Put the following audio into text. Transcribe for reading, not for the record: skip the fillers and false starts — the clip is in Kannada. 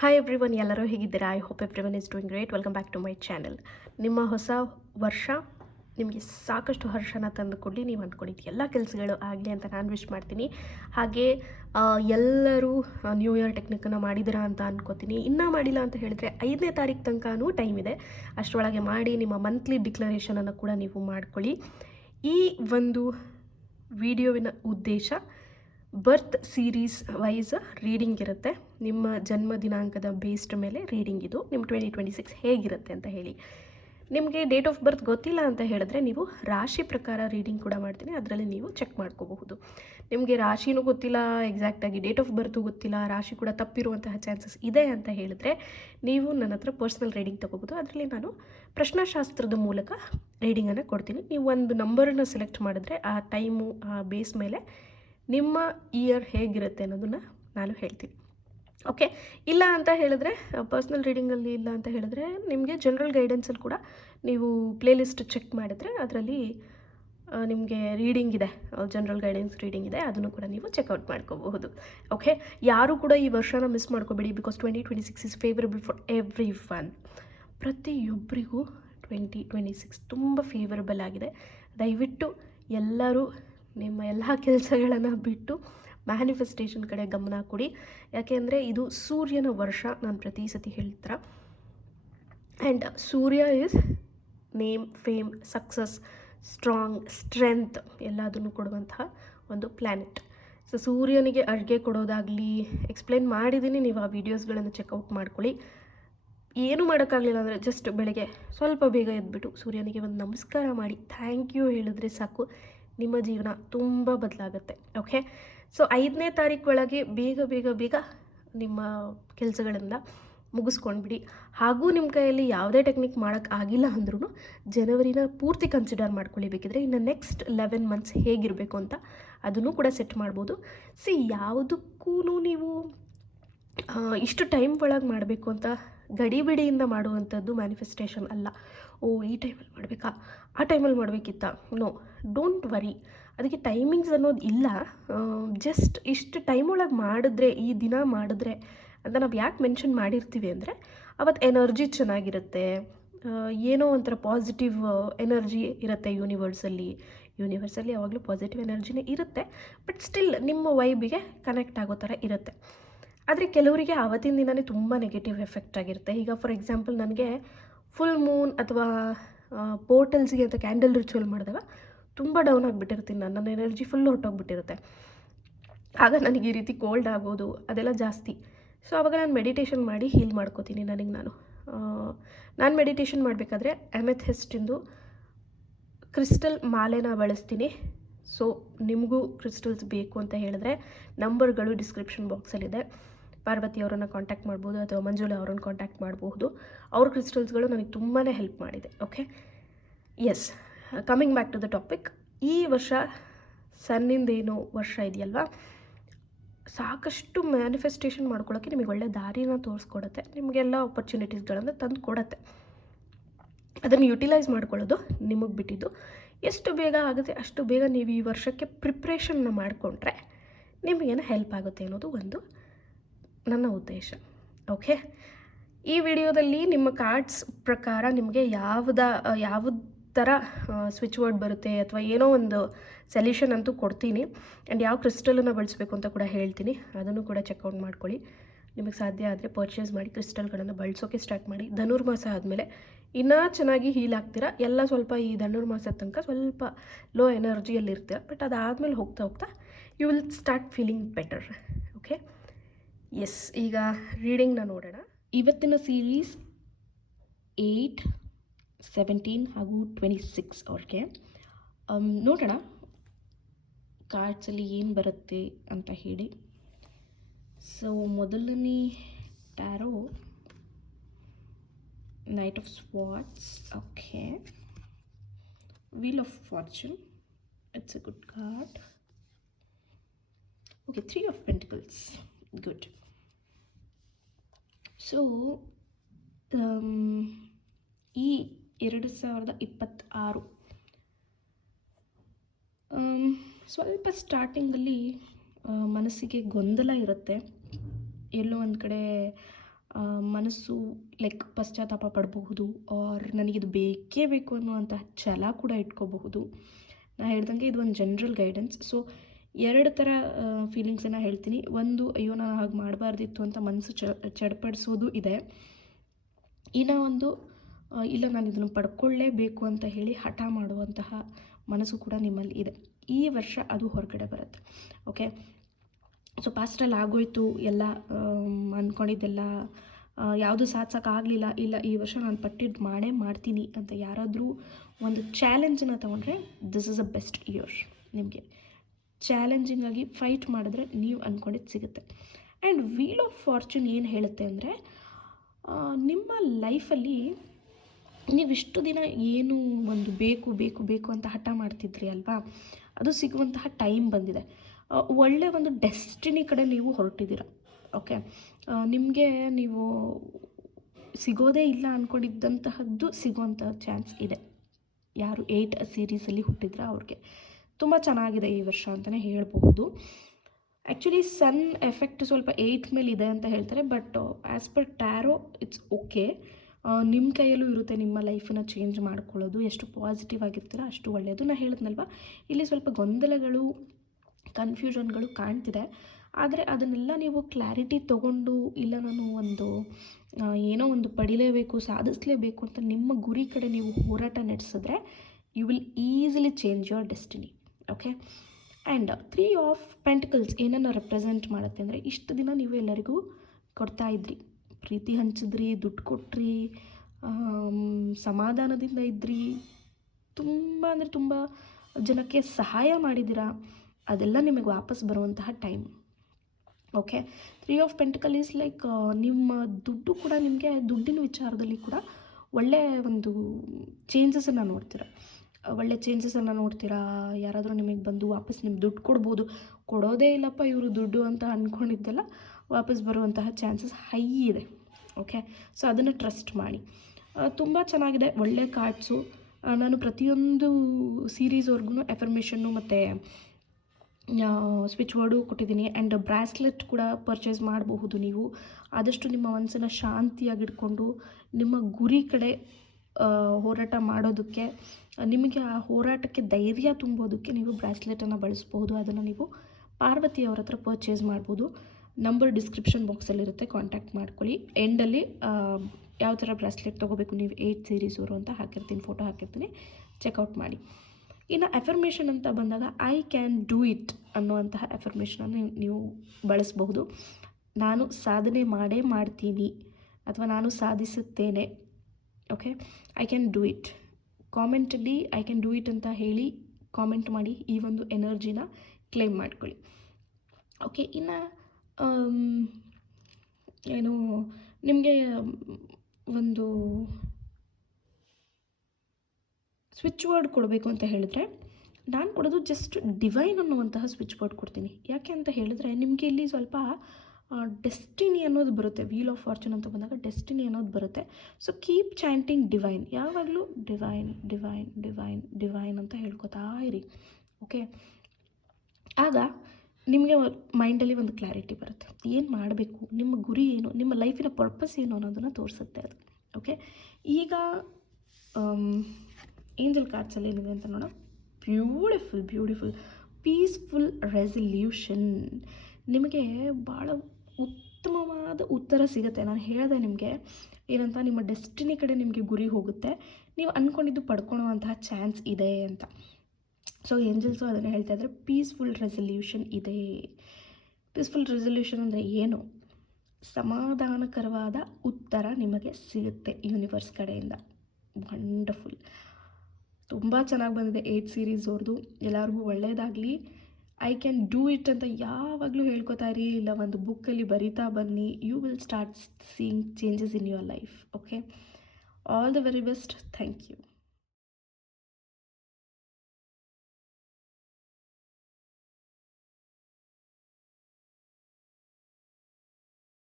ಹಾಯ್ ಎವ್ರಿವನ್, ಎಲ್ಲರೂ ಹೇಗಿದ್ದೀರಾ? I hope everyone is doing great. Welcome back to my channel. ನಿಮ್ಮ ಹೊಸ ವರ್ಷ ನಿಮಗೆ ಸಾಕಷ್ಟು ಹರ್ಷನ ತಂದು ಕೊಡಲಿ, ನೀವು ಅಂದ್ಕೊಂಡಿದ್ದು ಎಲ್ಲ ಕೆಲಸಗಳು ಆಗಲಿ ಅಂತ ನಾನು ವಿಶ್ ಮಾಡ್ತೀನಿ. ಹಾಗೆ ಎಲ್ಲರೂ ನ್ಯೂ ಇಯರ್ ಟೆಕ್ನಿಕನ್ನು ಮಾಡಿದ್ದೀರಾ ಅಂತ ಅನ್ಕೋತೀನಿ. ಇನ್ನೂ ಮಾಡಿಲ್ಲ ಅಂತ ಹೇಳಿದರೆ 5ನೇ ತಾರೀಕು ತನಕನೂ ಟೈಮ್ ಇದೆ. ಅಷ್ಟರೊಳಗೆ ಮಾಡಿ ನಿಮ್ಮ ಮಂತ್ಲಿ ಡಿಕ್ಲರೇಷನನ್ನು ಕೂಡ ನೀವು ಮಾಡ್ಕೊಳ್ಳಿ. ಈ ಒಂದು ವಿಡಿಯೋವಿನ ಉದ್ದೇಶ ಬರ್ತ್ ಸೀರೀಸ್ ವೈಸ್ ರೀಡಿಂಗ್ ಇರುತ್ತೆ. ನಿಮ್ಮ ಜನ್ಮ ದಿನಾಂಕದ ಬೇಸ್ಡ್ ಮೇಲೆ ರೀಡಿಂಗ್ ಇದು. ನಿಮ್ಮ 2026 ಹೇಗಿರುತ್ತೆ ಅಂತ ಹೇಳಿ. ನಿಮಗೆ ಡೇಟ್ ಆಫ್ ಬರ್ತ್ ಗೊತ್ತಿಲ್ಲ ಅಂತ ಹೇಳಿದ್ರೆ ನೀವು ರಾಶಿ ಪ್ರಕಾರ ರೀಡಿಂಗ್ ಕೂಡ ಮಾಡ್ತೀನಿ, ಅದರಲ್ಲಿ ನೀವು ಚೆಕ್ ಮಾಡ್ಕೋಬಹುದು. ನಿಮಗೆ ರಾಶಿನೂ ಗೊತ್ತಿಲ್ಲ, ಎಕ್ಸಾಕ್ಟಾಗಿ ಡೇಟ್ ಆಫ್ ಬರ್ತು ಗೊತ್ತಿಲ್ಲ, ರಾಶಿ ಕೂಡ ತಪ್ಪಿರುವಂತಹ ಚಾನ್ಸಸ್ ಇದೆ ಅಂತ ಹೇಳಿದ್ರೆ ನೀವು ನನ್ನ ಹತ್ರ ಪರ್ಸ್ನಲ್ ರೀಡಿಂಗ್ ತೊಗೋಬೋದು. ಅದರಲ್ಲಿ ನಾನು ಪ್ರಶ್ನಾಶಾಸ್ತ್ರದ ಮೂಲಕ ರೀಡಿಂಗನ್ನು ಕೊಡ್ತೀನಿ. ನೀವು ಒಂದು ನಂಬರನ್ನು ಸೆಲೆಕ್ಟ್ ಮಾಡಿದ್ರೆ ಆ ಟೈಮು ಆ ಬೇಸ್ ಮೇಲೆ ನಿಮ್ಮ ಇಯರ್ ಹೇಗಿರುತ್ತೆ ಅನ್ನೋದನ್ನು ನಾನು ಹೇಳ್ತೀನಿ. ಓಕೆ, ಇಲ್ಲ ಅಂತ ಹೇಳಿದ್ರೆ ಪರ್ಸ್ನಲ್ ರೀಡಿಂಗಲ್ಲಿ ಇಲ್ಲ ಅಂತ ಹೇಳಿದ್ರೆ ನಿಮಗೆ ಜನರಲ್ ಗೈಡೆನ್ಸಲ್ಲಿ ಕೂಡ ನೀವು ಪ್ಲೇಲಿಸ್ಟ್ ಚೆಕ್ ಮಾಡಿದ್ರೆ ಅದರಲ್ಲಿ ನಿಮಗೆ ರೀಡಿಂಗ್ ಇದೆ, ಜನರಲ್ ಗೈಡೆನ್ಸ್ ರೀಡಿಂಗ್ ಇದೆ, ಅದನ್ನು ಕೂಡ ನೀವು ಚೆಕ್ಔಟ್ ಮಾಡ್ಕೋಬಹುದು. ಓಕೆ, ಯಾರು ಕೂಡ ಈ ವರ್ಷನ ಮಿಸ್ ಮಾಡ್ಕೋಬೇಡಿ, because 2026 is favourable for every one. ಪ್ರತಿಯೊಬ್ಬರಿಗೂ 2026 ತುಂಬ ಫೇವರಬಲ್ ಆಗಿದೆ. ದಯವಿಟ್ಟು ಎಲ್ಲರೂ ನಿಮ್ಮ ಎಲ್ಲ ಕೆಲಸಗಳನ್ನು ಬಿಟ್ಟು ಮ್ಯಾನಿಫೆಸ್ಟೇಷನ್ ಕಡೆ ಗಮನ ಕೊಡಿ. ಯಾಕೆಂದರೆ ಇದು ಸೂರ್ಯನ ವರ್ಷ, ನಾನು ಪ್ರತಿ ಸತಿ ಹೇಳ್ತಾರೆ. And Surya is name, fame, success, strong, strength ಎಲ್ಲದನ್ನು ಕೊಡುವಂತಹ ಒಂದು ಪ್ಲ್ಯಾನೆಟ್. ಸೊ ಸೂರ್ಯನಿಗೆ ಅಡುಗೆ ಕೊಡೋದಾಗಲಿ ಎಕ್ಸ್ಪ್ಲೇನ್ ಮಾಡಿದ್ದೀನಿ, ನೀವು ಆ ವೀಡಿಯೋಸ್ಗಳನ್ನು ಚೆಕ್ಔಟ್ ಮಾಡ್ಕೊಳ್ಳಿ. ಏನೂ ಮಾಡೋಕ್ಕಾಗಲಿಲ್ಲ ಅಂದರೆ ಜಸ್ಟ್ ಬೆಳಗ್ಗೆ ಸ್ವಲ್ಪ ಬೇಗ ಎದ್ಬಿಟ್ಟು ಸೂರ್ಯನಿಗೆ ಒಂದು ನಮಸ್ಕಾರ ಮಾಡಿ ಥ್ಯಾಂಕ್ ಯು ಹೇಳಿದ್ರೆ ಸಾಕು, ನಿಮ್ಮ ಜೀವನ ತುಂಬ ಬದಲಾಗುತ್ತೆ. ಓಕೆ, ಸೊ 5ನೇ ತಾರೀಕು ಒಳಗೆ ಬೇಗ ಬೇಗ ಬೇಗ ನಿಮ್ಮ ಕೆಲಸಗಳಿಂದ ಮುಗಿಸ್ಕೊಂಡ್ಬಿಡಿ. ಹಾಗೂ ನಿಮ್ಮ ಕೈಯಲ್ಲಿ ಯಾವುದೇ ಟೆಕ್ನಿಕ್ ಮಾಡೋಕ್ಕೆ ಆಗಿಲ್ಲ ಅಂದ್ರೂ ಜನವರಿನ ಪೂರ್ತಿ ಕನ್ಸಿಡರ್ ಮಾಡ್ಕೊಳ್ಳಿ. ಬೇಕಿದ್ರೆ ಇನ್ನು ನೆಕ್ಸ್ಟ್ 11 ಮಂತ್ಸ್ ಹೇಗಿರಬೇಕು ಅಂತ ಅದನ್ನು ಕೂಡ ಸೆಟ್ ಮಾಡ್ಬೋದು. ಯಾವುದಕ್ಕೂ ನೀವು ಇಷ್ಟು ಟೈಮ್ ಒಳಗೆ ಮಾಡಬೇಕು ಅಂತ ಗಡಿಬಿಡಿಯಿಂದ ಮಾಡುವಂಥದ್ದು ಮ್ಯಾನಿಫೆಸ್ಟೇಷನ್ ಅಲ್ಲ. ಈ ಟೈಮಲ್ಲಿ ಮಾಡಬೇಕಾ, ಆ ಟೈಮಲ್ಲಿ ಮಾಡಬೇಕಿತ್ತ? No, don't worry. ಅದಕ್ಕೆ ಟೈಮಿಂಗ್ಸ್ ಅನ್ನೋದು ಇಲ್ಲ. ಜಸ್ಟ್ ಇಷ್ಟು ಟೈಮ್ ಒಳಗೆ ಮಾಡಿದ್ರೆ, ಈ ದಿನ ಮಾಡಿದ್ರೆ ಅಂತ ನಾವು ಯಾಕೆ ಮೆನ್ಷನ್ ಮಾಡಿರ್ತೀವಿ ಅಂದರೆ ಅವತ್ತು ಎನರ್ಜಿ ಚೆನ್ನಾಗಿರುತ್ತೆ, ಏನೋ ಒಂಥರ ಪಾಸಿಟಿವ್ ಎನರ್ಜಿ ಇರುತ್ತೆ ಯೂನಿವರ್ಸಲ್ಲಿ ಯಾವಾಗಲೂ ಪಾಸಿಟಿವ್ ಎನರ್ಜಿನೇ ಇರುತ್ತೆ. ಬಟ್ ಸ್ಟಿಲ್ ನಿಮ್ಮ ವೈಬಿಗೆ ಕನೆಕ್ಟ್ ಆಗೋ ಥರ ಇರುತ್ತೆ. ಆದರೆ ಕೆಲವರಿಗೆ ಆವತ್ತಿನ ದಿನವೇ ತುಂಬ ನೆಗೆಟಿವ್ ಎಫೆಕ್ಟ್ ಆಗಿರುತ್ತೆ. ಈಗ ಫಾರ್ ಎಕ್ಸಾಂಪಲ್ ನನಗೆ ಫುಲ್ ಮೂನ್ ಅಥವಾ ಪೋರ್ಟಲ್ಸ್ಗೆ ಅಂತ ಕ್ಯಾಂಡಲ್ ರಿಚುವಲ್ ಮಾಡಿದಾಗ ತುಂಬ ಡೌನ್ ಆಗಿಬಿಟ್ಟಿರ್ತೀನಿ, ನನ್ನ ಎನರ್ಜಿ ಫುಲ್ ಹೊರಟೋಗ್ಬಿಟ್ಟಿರುತ್ತೆ. ಆಗ ನನಗೆ ಈ ರೀತಿ ಕೋಲ್ಡ್ ಆಗೋದು ಅದೆಲ್ಲ ಜಾಸ್ತಿ. ಸೊ ಆವಾಗ ನಾನು ಮೆಡಿಟೇಷನ್ ಮಾಡಿ ಹೀಲ್ ಮಾಡ್ಕೋತೀನಿ. ನಾನು ಮೆಡಿಟೇಷನ್ ಮಾಡಬೇಕಾದ್ರೆ ಅಮೆಥಿಸ್ಟಿಂದು ಕ್ರಿಸ್ಟಲ್ ಮಾಲೆನ ಬಳಸ್ತೀನಿ. ಸೊ ನಿಮಗೂ ಕ್ರಿಸ್ಟಲ್ಸ್ ಬೇಕು ಅಂತ ಹೇಳಿದ್ರೆ ನಂಬರ್ಗಳು ಡಿಸ್ಕ್ರಿಪ್ಷನ್ ಬಾಕ್ಸಲ್ಲಿದೆ. ಪಾರ್ವತಿ ಅವರನ್ನು ಕಾಂಟ್ಯಾಕ್ಟ್ ಮಾಡ್ಬೋದು ಅಥವಾ ಮಂಜುಳಾ ಅವರನ್ನು ಕಾಂಟ್ಯಾಕ್ಟ್ ಮಾಡಬಹುದು. ಅವ್ರ ಕ್ರಿಸ್ಟಲ್ಸ್ಗಳು ನನಗೆ ತುಂಬಾ ಹೆಲ್ಪ್ ಮಾಡಿದೆ. Okay, yes, coming back to the topic. ಈ ವರ್ಷ ಸನ್ನಿಂದೇನು ವರ್ಷ ಇದೆಯಲ್ವಾ, ಸಾಕಷ್ಟು ಮ್ಯಾನಿಫೆಸ್ಟೇಷನ್ ಮಾಡ್ಕೊಳ್ಳೋಕ್ಕೆ ನಿಮಗೆ ಒಳ್ಳೆ ದಾರಿನ ತೋರಿಸ್ಕೊಡುತ್ತೆ, ನಿಮಗೆಲ್ಲ ಆಪರ್ಚುನಿಟೀಸ್ಗಳನ್ನು ತಂದು ಕೊಡುತ್ತೆ. ಅದನ್ನು ಯುಟಿಲೈಸ್ ಮಾಡ್ಕೊಳ್ಳೋದು ನಿಮಗೆ ಬಿಟ್ಟಿದ್ದು. ಎಷ್ಟು ಬೇಗ ಆಗುತ್ತೆ ಅಷ್ಟು ಬೇಗ ನೀವು ಈ ವರ್ಷಕ್ಕೆ ಪ್ರಿಪ್ರೇಷನ್ನ ಮಾಡಿಕೊಂಡ್ರೆ ನಿಮಗೇನು ಹೆಲ್ಪ್ ಆಗುತ್ತೆ ಅನ್ನೋದು ಒಂದು ನನ್ನ ಉದ್ದೇಶ. ಓಕೆ, ಈ ವಿಡಿಯೋದಲ್ಲಿ ನಿಮ್ಮ ಕಾರ್ಡ್ಸ್ ಪ್ರಕಾರ ನಿಮಗೆ ಯಾವ ಥರ ಸ್ವಿಚ್ ವರ್ಡ್ ಬರುತ್ತೆ ಅಥವಾ ಏನೋ ಒಂದು ಸೊಲ್ಯೂಷನ್ ಅಂತೂ ಕೊಡ್ತೀನಿ. ಆ್ಯಂಡ್ ಯಾವ ಕ್ರಿಸ್ಟಲನ್ನು ಬಳಸಬೇಕು ಅಂತ ಕೂಡ ಹೇಳ್ತೀನಿ, ಅದನ್ನು ಕೂಡ ಚೆಕ್ಔಟ್ ಮಾಡ್ಕೊಳ್ಳಿ. ನಿಮಗೆ ಸಾಧ್ಯ ಆದರೆ ಪರ್ಚೇಸ್ ಮಾಡಿ ಕ್ರಿಸ್ಟಲ್ಗಳನ್ನು ಬಳಸೋಕ್ಕೆ ಸ್ಟಾರ್ಟ್ ಮಾಡಿ. ಧನುರ್ಮಾಸ ಆದಮೇಲೆ ಇನ್ನೂ ಚೆನ್ನಾಗಿ ಹೀಲ್ ಆಗ್ತೀರಾ. ಎಲ್ಲ ಸ್ವಲ್ಪ ಈ ಧನುರ್ಮಾಸದ ತನಕ ಸ್ವಲ್ಪ ಲೋ ಎನರ್ಜಿಯಲ್ಲಿ ಇರ್ತೀರ, ಬಟ್ ಅದಾದಮೇಲೆ ಹೋಗ್ತಾ ಹೋಗ್ತಾ you will start feeling better. Okay, yes, ಈಗ ರೀಡಿಂಗ್ನ ನೋಡೋಣ. ಇವತ್ತಿನ ಸೀರೀಸ್ 8, 17 ಹಾಗೂ 26 ಅವ್ರಿಗೆ ನೋಡೋಣ ಕಾರ್ಡ್ಸಲ್ಲಿ ಏನು ಬರುತ್ತೆ ಅಂತ ಹೇಳಿ. ಸೊ ಮೊದಲನೇ taro Knight of Swords. Okay, Wheel of Fortune, it's a good card. Okay, 3 of Pentacles, good. So ಈ 2026 ಸ್ವಲ್ಪ ಸ್ಟಾರ್ಟಿಂಗಲ್ಲಿ ಮನಸ್ಸಿಗೆ ಗೊಂದಲ ಇರುತ್ತೆ. ಎಲ್ಲೋ ಒಂದು ಕಡೆ ಮನಸ್ಸು ಲೈಕ್ ಪಶ್ಚಾತ್ತಾಪ ಪಡಬಹುದು, ಆರ್ ನನಗಿದು ಬೇಕೇ ಬೇಕು ಅನ್ನುವಂತಹ ಛಲ ಕೂಡ ಇಟ್ಕೋಬಹುದು. ನಾನು ಹೇಳ್ದಂಗೆ ಇದು ಒಂದು ಜನರಲ್ ಗೈಡೆನ್ಸ್. ಸೊ 2 ಥರ ಫೀಲಿಂಗ್ಸನ್ನು ಹೇಳ್ತೀನಿ. ಒಂದು, ಅಯ್ಯೋ ನಾನು ಹಾಗೆ ಮಾಡಬಾರ್ದಿತ್ತು ಅಂತ ಮನಸ್ಸು ಚಡ್ಪಡಿಸೋದು ಇದೆ. ಇನ್ನು ಒಂದು, ಇಲ್ಲ ನಾನು ಇದನ್ನು ಪಡ್ಕೊಳ್ಳೇಬೇಕು ಅಂತ ಹೇಳಿ ಹಠ ಮಾಡುವಂತಹ ಮನಸ್ಸು ಕೂಡ ನಿಮ್ಮಲ್ಲಿ ಇದೆ. ಈ ವರ್ಷ ಅದು ಹೊರಗಡೆ ಬರುತ್ತೆ. ಓಕೆ, ಸೊ ಪಾಸ್ಟಲ್ಲಿ ಆಗೋಯ್ತು ಎಲ್ಲ, ಅಂದ್ಕೊಂಡಿದ್ದೆಲ್ಲ ಯಾವುದು ಸಾಧಿಸೋಕ್ಕಾಗಲಿಲ್ಲ, ಇಲ್ಲ ಈ ವರ್ಷ ನಾನು ಪಟ್ಟಿದ್ದು ಮಾಡ್ತೀನಿ ಅಂತ ಯಾರಾದರೂ ಒಂದು ಚಾಲೆಂಜನ್ನು ತೊಗೊಂಡ್ರೆ this is a best year. ನಿಮಗೆ ಚಾಲೆಂಜಿಂಗಾಗಿ ಫೈಟ್ ಮಾಡಿದ್ರೆ ನೀವು ಅಂದ್ಕೊಂಡಿದ್ದು ಸಿಗುತ್ತೆ. ಆ್ಯಂಡ್ ವೀಲ್ ಆಫ್ ಫಾರ್ಚೂನ್ ಏನು ಹೇಳುತ್ತೆ ಅಂದರೆ, ನಿಮ್ಮ ಲೈಫಲ್ಲಿ ನೀವಿಷ್ಟು ದಿನ ಏನು ಒಂದು ಬೇಕು ಬೇಕು ಬೇಕು ಅಂತ ಹಠ ಮಾಡ್ತಿದ್ರಿ ಅಲ್ವಾ, ಅದು ಸಿಗುವಂತಹ ಟೈಮ್ ಬಂದಿದೆ. ಒಳ್ಳೆ ಒಂದು ಡೆಸ್ಟಿನಿ ಕಡೆ ನೀವು ಹೊರಟಿದ್ದೀರ. ಓಕೆ, ನಿಮಗೆ ನೀವು ಸಿಗೋದೇ ಇಲ್ಲ ಅಂದ್ಕೊಂಡಿದ್ದಂತಹದ್ದು ಸಿಗುವಂತಹ ಚಾನ್ಸ್ ಇದೆ. ಯಾರು 8 ಸೀರೀಸಲ್ಲಿ ಹುಟ್ಟಿದ್ರೆ ಅವ್ರಿಗೆ ತುಂಬ ಚೆನ್ನಾಗಿದೆ ಈ ವರ್ಷ ಅಂತಲೇ ಹೇಳಬಹುದು. ಆ್ಯಕ್ಚುಲಿ ಸನ್ ಎಫೆಕ್ಟ್ ಸ್ವಲ್ಪ 8 ಮೇಲೆ ಇದೆ ಅಂತ ಹೇಳ್ತಾರೆ, but as per tarot it's okay. ನಿಮ್ಮ ಕೈಯಲ್ಲೂ ಇರುತ್ತೆ ನಿಮ್ಮ ಲೈಫನ್ನು ಚೇಂಜ್ ಮಾಡ್ಕೊಳ್ಳೋದು. ಎಷ್ಟು ಪಾಸಿಟಿವ್ ಆಗಿರ್ತೀರೋ ಅಷ್ಟು ಒಳ್ಳೆಯದು. ನಾನು ಹೇಳಿದ್ನಲ್ವ, ಇಲ್ಲಿ ಸ್ವಲ್ಪ ಗೊಂದಲಗಳು, ಕನ್ಫ್ಯೂಷನ್ಗಳು ಕಾಣ್ತಿದೆ. ಆದರೆ ಅದನ್ನೆಲ್ಲ ನೀವು ಕ್ಲಾರಿಟಿ ತೊಗೊಂಡು, ಇಲ್ಲ ನಾನು ಒಂದು ಏನೋ ಒಂದು ಪಡಿಲೇಬೇಕು, ಸಾಧಿಸಲೇಬೇಕು ಅಂತ ನಿಮ್ಮ ಗುರಿ ಕಡೆ ನೀವು ಹೋರಾಟ ನಡೆಸಿದ್ರೆ you will easily change your destiny. Okay, and 3 of pentacles ಏನನ್ನು ರೆಪ್ರೆಸೆಂಟ್ ಮಾಡುತ್ತೆ ಅಂದರೆ, ಇಷ್ಟು ದಿನ ನೀವು ಎಲ್ಲರಿಗೂ ಕೊಡ್ತಾ ಇದ್ರಿ, ಪ್ರೀತಿ ಹಂಚಿದ್ರಿ, ದುಡ್ಡು ಕೊಟ್ರಿ, ಸಮಾಧಾನದಿಂದ ಇದ್ರಿ, ತುಂಬ ಅಂದರೆ ತುಂಬ ಜನಕ್ಕೆ ಸಹಾಯ ಮಾಡಿದ್ದೀರಾ. ಅದೆಲ್ಲ ನಿಮಗೆ ವಾಪಸ್ ಬರುವಂತಹ time. Okay, 3 of pentacle is like ನಿಮ್ಮ ದುಡ್ಡು ಕೂಡ, ನಿಮಗೆ ದುಡ್ಡಿನ ವಿಚಾರದಲ್ಲಿ ಕೂಡ ಒಳ್ಳೆಯ ಒಂದು ಚೇಂಜಸನ್ನು ನೋಡ್ತೀರಾ. ಒಳ್ಳೆ ಚೇಂಜಸನ್ನು ನೋಡ್ತೀರಾ. ಯಾರಾದರೂ ನಿಮಗೆ ಬಂದು ವಾಪಸ್ ನಿಮ್ಮ ದುಡ್ಡು ಕೊಡ್ಬೋದು. ಕೊಡೋದೇ ಇಲ್ಲಪ್ಪ ಇವರು ದುಡ್ಡು ಅಂತ ಅಂದ್ಕೊಂಡಿದ್ದೆಲ್ಲ ವಾಪಸ್ ಬರುವಂತಹ ಚಾನ್ಸಸ್ ಹೈ ಇದೆ. ಓಕೆ, ಸೊ ಅದನ್ನು ಟ್ರಸ್ಟ್ ಮಾಡಿ. ತುಂಬ ಚೆನ್ನಾಗಿದೆ, ಒಳ್ಳೆ ಕಾರ್ಡ್ಸು. ನಾನು ಪ್ರತಿಯೊಂದು ಸೀರೀಸ್ವರೆಗೂ ಎಫರ್ಮೇಷನ್ನು ಮತ್ತು ಸ್ವಿಚ್ ವರ್ಡು ಕೊಟ್ಟಿದ್ದೀನಿ. ಆ್ಯಂಡ್ ಬ್ರಾಸ್ಲೆಟ್ ಕೂಡ ಪರ್ಚೇಸ್ ಮಾಡಬಹುದು ನೀವು. ಆದಷ್ಟು ನಿಮ್ಮ ಮನಸ್ಸನ್ನು ಶಾಂತಿಯಾಗಿಟ್ಕೊಂಡು ನಿಮ್ಮ ಗುರಿ ಕಡೆ ಹೋರಾಟ ಮಾಡೋದಕ್ಕೆ, ನಿಮಗೆ ಆ ಹೋರಾಟಕ್ಕೆ ಧೈರ್ಯ ತುಂಬೋದಕ್ಕೆ ನೀವು ಬ್ರಾಸ್ಲೆಟನ್ನು ಬಳಸ್ಬೋದು. ಅದನ್ನು ನೀವು ಪಾರ್ವತಿಯವರ ಹತ್ರ ಪರ್ಚೇಸ್ ಮಾಡ್ಬೋದು. ನಂಬರ್ ಡಿಸ್ಕ್ರಿಪ್ಷನ್ ಬಾಕ್ಸಲ್ಲಿರುತ್ತೆ, ಕಾಂಟ್ಯಾಕ್ಟ್ ಮಾಡ್ಕೊಳ್ಳಿ. ಎಂಡಲ್ಲಿ ಯಾವ ಥರ ಬ್ರಾಸ್ಲೆಟ್ ತೊಗೋಬೇಕು ನೀವು 8 ಸೀರೀಸವರು ಅಂತ ಹಾಕಿರ್ತೀನಿ, ಫೋಟೋ ಹಾಕಿರ್ತೀನಿ, ಚೆಕ್ಔಟ್ ಮಾಡಿ. ಇನ್ನು ಅಫರ್ಮೇಷನ್ ಅಂತ ಬಂದಾಗ ಐ ಕ್ಯಾನ್ ಡೂ ಇಟ್ ಅನ್ನುವಂತಹ ಅಫರ್ಮೇಷನನ್ನು ನೀವು ಬಳಸಬಹುದು. ನಾನು ಸಾಧನೆ ಮಾಡ್ತೀನಿ ಅಥವಾ ನಾನು ಸಾಧಿಸುತ್ತೇನೆ. Okay, I can do it. ಕಾಮೆಂಟಲ್ಲಿ ಐ ಕ್ಯಾನ್ ಡೂ ಇಟ್ ಅಂತ ಹೇಳಿ ಕಾಮೆಂಟ್ ಮಾಡಿ, ಈ ಒಂದು ಎನರ್ಜಿನ ಕ್ಲೇಮ್ ಮಾಡ್ಕೊಳ್ಳಿ. ಓಕೆ, ಇನ್ನು ಏನು ನಿಮಗೆ ಒಂದು ಸ್ವಿಚ್ ವರ್ಡ್ ಕೊಡಬೇಕು ಅಂತ ಹೇಳಿದ್ರೆ, ನಾನು ಕೊಡೋದು ಜಸ್ಟ್ ಡಿವೈನ್ ಅನ್ನುವಂತಹ ಸ್ವಿಚ್ ವರ್ಡ್ ಕೊಡ್ತೀನಿ. ಯಾಕೆ ಅಂತ ಹೇಳಿದ್ರೆ, ನಿಮಗೆ ಇಲ್ಲಿ ಸ್ವಲ್ಪ ಡೆಸ್ಟಿನಿ ಅನ್ನೋದು ಬರುತ್ತೆ. ವೀಲ್ ಆಫ್ ಫಾರ್ಚೂನ್ ಅಂತ ಬಂದಾಗ ಡೆಸ್ಟಿನಿ ಅನ್ನೋದು ಬರುತ್ತೆ. ಸೊ ಕೀಪ್ ಚಾಂಟಿಂಗ್ ಡಿವೈನ್, ಯಾವಾಗಲೂ ಡಿವೈನ್ ಡಿವೈನ್ ಡಿವೈನ್ ಡಿವೈನ್ ಅಂತ ಹೇಳ್ಕೊತಾ ಇರಿ. ಓಕೆ, ಆಗ ನಿಮಗೆ ಮೈಂಡಲ್ಲಿ ಒಂದು ಕ್ಲಾರಿಟಿ ಬರುತ್ತೆ. ಏನು ಮಾಡಬೇಕು, ನಿಮ್ಮ ಗುರಿ ಏನು, ನಿಮ್ಮ ಲೈಫಿನ ಪರ್ಪಸ್ ಏನು ಅನ್ನೋದನ್ನು ತೋರಿಸುತ್ತೆ ಅದು. ಓಕೆ, ಈಗ ಏಂಜಲ್ ಕಾರ್ಡ್ಸಲ್ಲಿ ಏನಿದೆ ಅಂತ ನೋಡೋಣ. Beautiful peaceful resolution. ನಿಮಗೆ ಭಾಳ ಉತ್ತಮವಾದ ಉತ್ತರ ಸಿಗುತ್ತೆ. ನಾನು ಹೇಳಿದೆ ನಿಮಗೆ ಏನಂತ, ನಿಮ್ಮ ಡೆಸ್ಟಿನಿ ಕಡೆ ನಿಮಗೆ ಗುರಿ ಹೋಗುತ್ತೆ, ನೀವು ಅಂದ್ಕೊಂಡಿದ್ದು ಪಡ್ಕೊಳ್ಳುವಂತಹ ಚಾನ್ಸ್ ಇದೆ ಅಂತ. ಸೊ ಏಂಜಲ್ಸು ಅದನ್ನು ಹೇಳ್ತಾ ಇದ್ದಾರೆ, ಪೀಸ್ಫುಲ್ ರೆಸಲ್ಯೂಷನ್ ಇದೆ. ಪೀಸ್ಫುಲ್ ರೆಸಲ್ಯೂಷನ್ ಅಂದರೆ ಏನು? ಸಮಾಧಾನಕರವಾದ ಉತ್ತರ ನಿಮಗೆ ಸಿಗುತ್ತೆ ಯೂನಿವರ್ಸ್ ಕಡೆಯಿಂದ. ವಂಡರ್ಫುಲ್, ತುಂಬ ಚೆನ್ನಾಗಿ ಬಂದಿದೆ 8 ಸೀರೀಸ್ ಅವ್ರದ್ದು. ಎಲ್ಲರಿಗೂ ಒಳ್ಳೆಯದಾಗಲಿ. ಐ ಕ್ಯಾನ್ ಡೂ ಇಟ್ ಅಂತ ಯಾವಾಗಲೂ ಹೇಳ್ಕೊತಾ ಇರಿ, ಇಲ್ಲ ಒಂದು ಬುಕ್ಕಲ್ಲಿ ಬರಿತಾ ಬನ್ನಿ. You will start seeing changes in your life. Okay, all the very best. Thank you.